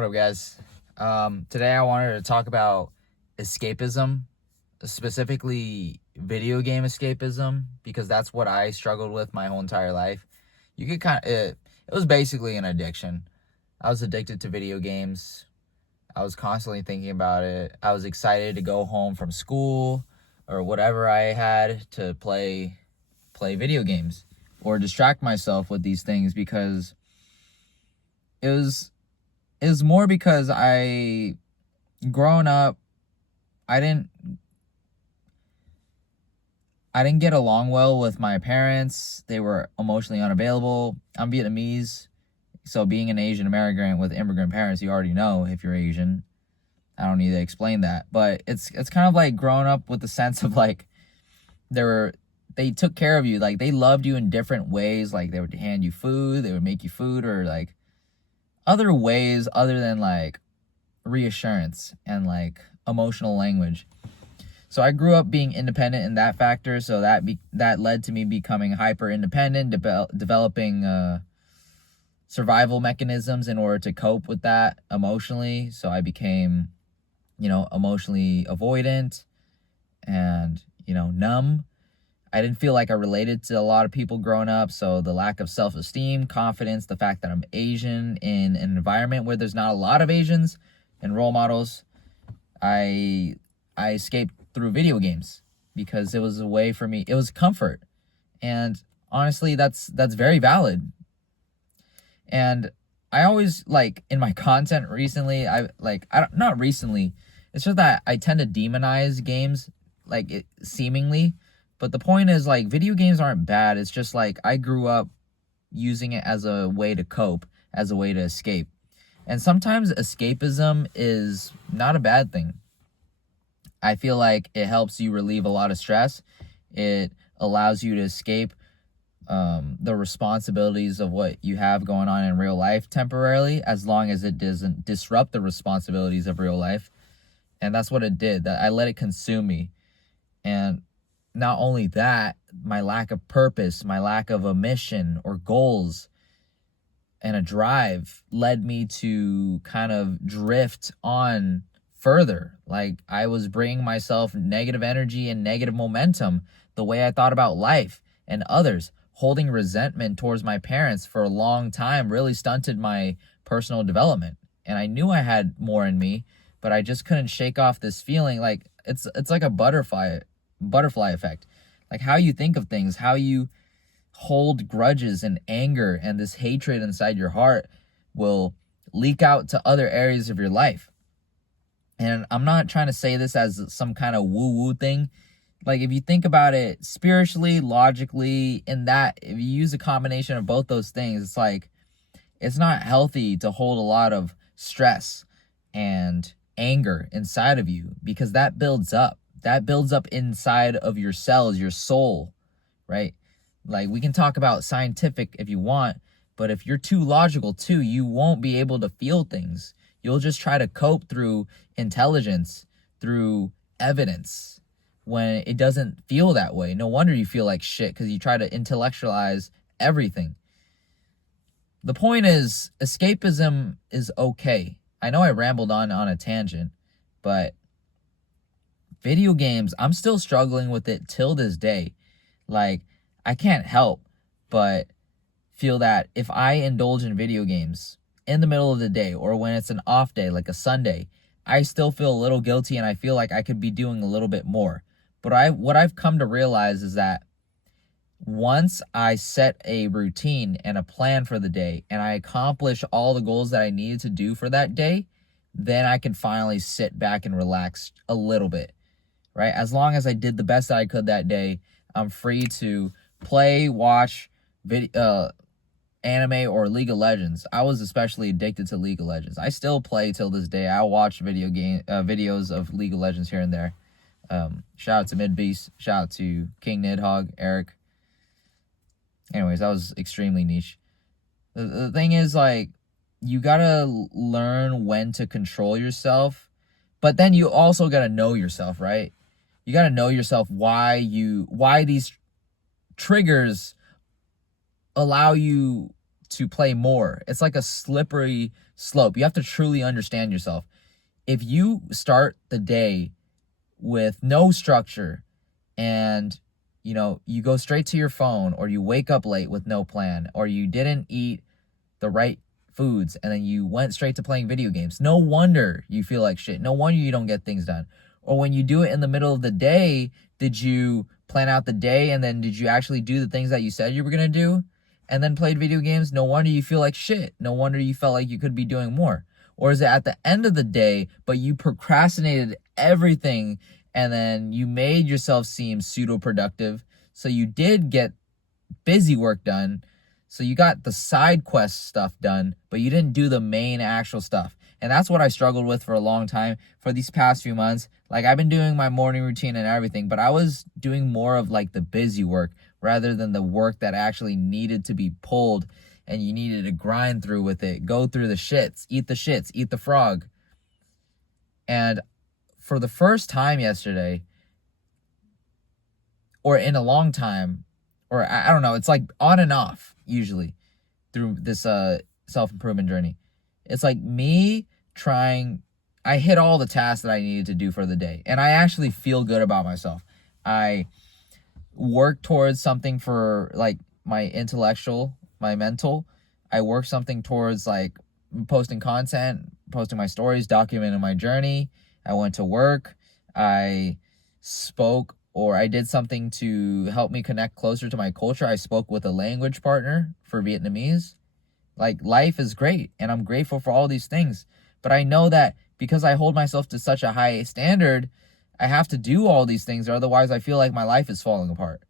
What up, guys? Today I wanted to talk about escapism, specifically video game escapism, because that's what I struggled with my whole entire life. You could it was basically an addiction. I was addicted to video games. I was constantly thinking about it. I was excited to go home from school or whatever I had to play video games or distract myself with these things because it was more because growing up, I didn't get along well with my parents. They were emotionally unavailable. I'm Vietnamese, so being an Asian immigrant with immigrant parents, you already know if you're Asian. I don't need to explain that, but it's kind of like growing up with the sense of like they took care of you, like they loved you in different ways. Like they would hand you food, they would make you food, or like other ways other than like reassurance and like emotional language. So I grew up being independent in that factor, so that led to me becoming hyper independent, developing survival mechanisms in order to cope with that emotionally. So I became, emotionally avoidant and, numb. I didn't feel like I related to a lot of people growing up, so the lack of self-esteem, confidence, the fact that I'm Asian in an environment where there's not a lot of Asians and role models, I escaped through video games because it was a way for me. It was comfort, and honestly, that's very valid. And I always, like, in my content recently, not recently, it's just that I tend to demonize games, seemingly. But the point is, like, video games aren't bad. It's just, like, I grew up using it as a way to cope, as a way to escape. And sometimes escapism is not a bad thing. I feel like it helps you relieve a lot of stress. It allows you to escape the responsibilities of what you have going on in real life temporarily, as long as it doesn't disrupt the responsibilities of real life. And that's what it did. That I let it consume me. And not only that, my lack of purpose, my lack of a mission or goals and a drive led me to kind of drift on further. Like I was bringing myself negative energy and negative momentum, the way I thought about life and others. Holding resentment towards my parents for a long time really stunted my personal development. And I knew I had more in me, but I just couldn't shake off this feeling. Like it's like a butterfly effect. Like how you think of things, how you hold grudges and anger and this hatred inside your heart will leak out to other areas of your life. And I'm not trying to say this as some kind of woo-woo thing. Like if you think about it spiritually, logically, in that if you use a combination of both those things, it's like it's not healthy to hold a lot of stress and anger inside of you, because that builds up. That builds up inside of your cells, your soul, right? Like we can talk about scientific if you want, but if you're too logical too, you won't be able to feel things. You'll just try to cope through intelligence, through evidence, when it doesn't feel that way. No wonder you feel like shit, because you try to intellectualize everything. The point is, escapism is okay. I know I rambled on a tangent, but video games, I'm still struggling with it till this day. Like, I can't help but feel that if I indulge in video games in the middle of the day or when it's an off day, like a Sunday, I still feel a little guilty and I feel like I could be doing a little bit more. But what I've come to realize is that once I set a routine and a plan for the day and I accomplish all the goals that I needed to do for that day, then I can finally sit back and relax a little bit, right? As long as I did the best that I could that day, I'm free to play, watch anime or League of Legends. I was especially addicted to League of Legends. I still play till this day. I watch videos of League of Legends here and there. Shout out to Midbeast. Shout out to King Nidhogg, Eric. Anyways, that was extremely niche. The thing is, like, you gotta learn when to control yourself, but then you also gotta know yourself, right? You gotta know yourself why these triggers allow you to play more. It's like a slippery slope. You have to truly understand yourself. If you start the day with no structure and you go straight to your phone, or you wake up late with no plan, or you didn't eat the right foods and then you went straight to playing video games, no wonder you feel like shit. No wonder you don't get things done. Or when you do it in the middle of the day, did you plan out the day and then did you actually do the things that you said you were going to do and then played video games? No wonder you feel like shit. No wonder you felt like you could be doing more. Or is it at the end of the day, but you procrastinated everything and then you made yourself seem pseudo-productive? So you did get busy work done. So you got the side quest stuff done, but you didn't do the main actual stuff. And that's what I struggled with for a long time for these past few months. Like, I've been doing my morning routine and everything, but I was doing more of like the busy work rather than the work that actually needed to be pulled and you needed to grind through with it, go through the shits, eat the frog. And for the first time yesterday, or in a long time, or I don't know, it's like on and off usually through this self-improvement journey. It's like me trying, I hit all the tasks that I needed to do for the day, and I actually feel good about myself. I work towards something for like my intellectual, my mental. I work something towards like posting content, posting my stories, documenting my journey. I went to work. I spoke, or I did something to help me connect closer to my culture. I spoke with a language partner for Vietnamese. Like, life is great, and I'm grateful for all these things. But I know that because I hold myself to such a high standard, I have to do all these things, or otherwise I feel like my life is falling apart.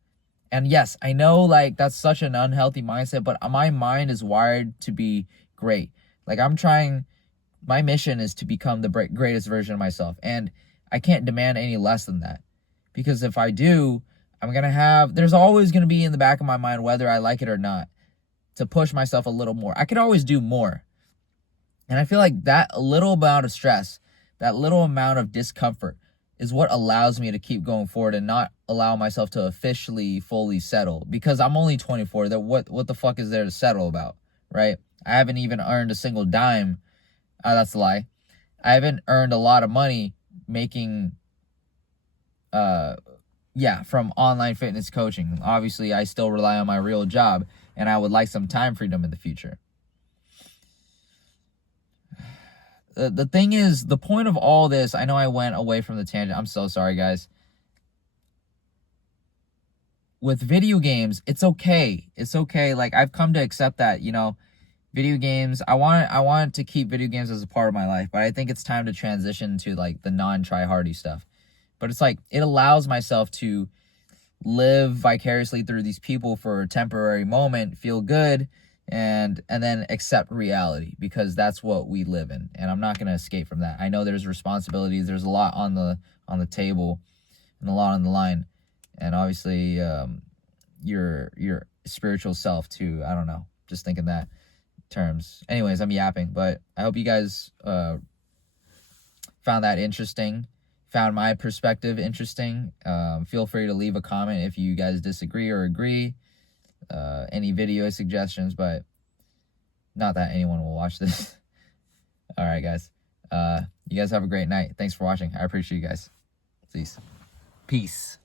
And yes, I know like that's such an unhealthy mindset, but my mind is wired to be great. Like, my mission is to become the greatest version of myself. And I can't demand any less than that. Because if I do, there's always going to be in the back of my mind, whether I like it or not, to push myself a little more. I could always do more. And I feel like that little amount of stress, that little amount of discomfort is what allows me to keep going forward and not allow myself to officially fully settle. Because I'm only 24. What the fuck is there to settle about, right? I haven't even earned a single dime. That's a lie. I haven't earned a lot of money making from online fitness coaching. Obviously, I still rely on my real job, and I would like some time freedom in the future. The thing is, the point of all this, I know I went away from the tangent. I'm so sorry, guys. With video games, it's okay. It's okay. Like, I've come to accept that, video games, I want to keep video games as a part of my life, but I think it's time to transition to like the non-try-hardy stuff. But it's like, it allows myself to live vicariously through these people for a temporary moment, feel good, and then accept reality, because that's what we live in, and I'm not going to escape from that. I know there's responsibilities, there's a lot on the table and a lot on the line, and obviously your spiritual self too. I don't know, just thinking that terms. Anyways, I'm yapping, but I hope you guys found that interesting, found my perspective interesting. Feel free to leave a comment if you guys disagree or agree. Any video suggestions, but not that anyone will watch this. All right, guys. You guys have a great night. Thanks for watching. I appreciate you guys. Peace.